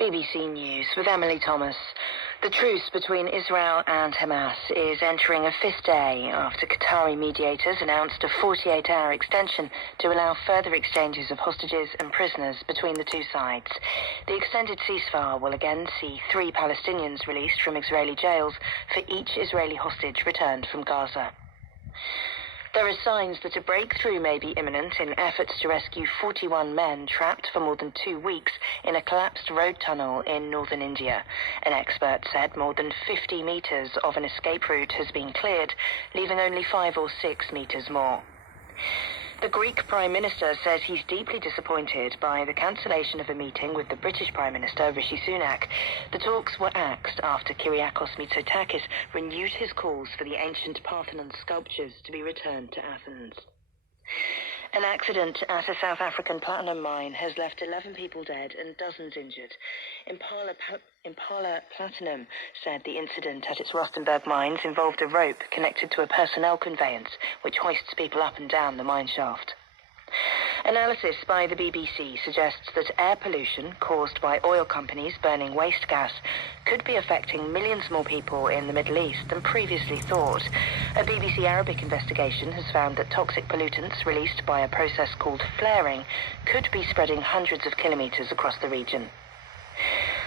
BBC News with Emily Thomas. The truce between Israel and Hamas is entering a fifth day after Qatari mediators announced a 48-hour extension to allow further exchanges of hostages and prisoners between the two sides. The extended ceasefire will again see 3 Palestinians released from Israeli jails for each Israeli hostage returned from Gaza. There are signs that a breakthrough may be imminent in efforts to rescue 41 men trapped for more than 2 weeks in a collapsed road tunnel in northern India. An expert said more than 50 meters of an escape route has been cleared, leaving only 5 or 6 meters more. The Greek Prime Minister says he's deeply disappointed by the cancellation of a meeting with the British Prime Minister Rishi Sunak. The talks were axed after Kyriakos Mitsotakis renewed his calls for the ancient Parthenon sculptures to be returned to Athens. An accident at a South African platinum mine has left 11 people dead and dozens injured. Impala Platinum said the incident at its Rustenburg mines involved a rope connected to a personnel conveyance which hoists people up and down the mine shaft. Analysis by the BBC suggests that air pollution caused by oil companies burning waste gas could be affecting millions more people in the Middle East than previously thought. A BBC Arabic investigation has found that toxic pollutants released by a process called flaring could be spreading hundreds of kilometers across the region.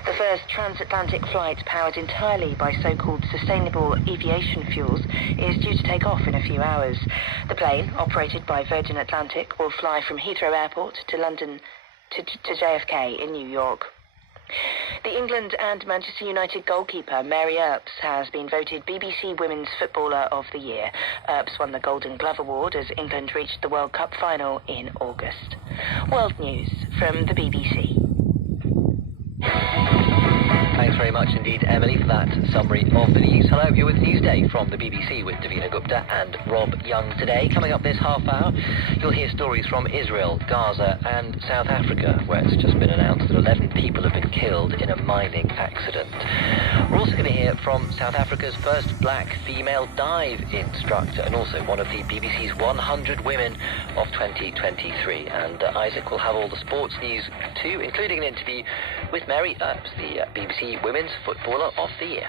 The first transatlantic flight powered entirely by so-called sustainable aviation fuels is due to take off in a few hours. The plane, operated by Virgin Atlantic, will fly from Heathrow Airport to London to JFK in New York. The England and Manchester United goalkeeper Mary Earps has been voted BBC Women's Footballer of the Year. Earps won the Golden Glove Award as England reached the World Cup final in August. World News from the BBC. Thanks very much indeed, Emily, for that summary of the news. Hello, you're with Newsday from the BBC with Davina Gupta and Rob Young today. Coming up this half hour, you'll hear stories from Israel, Gaza and South Africa, where it's just been announced that 11 people have been killed in a mining accident. We're also going to hear from South Africa's first black female dive instructor and also one of the BBC's 100 women of 2023. And Isaac will have all the sports news too, including an interview with Mary Earps, the BBC Women's Footballer of the Year.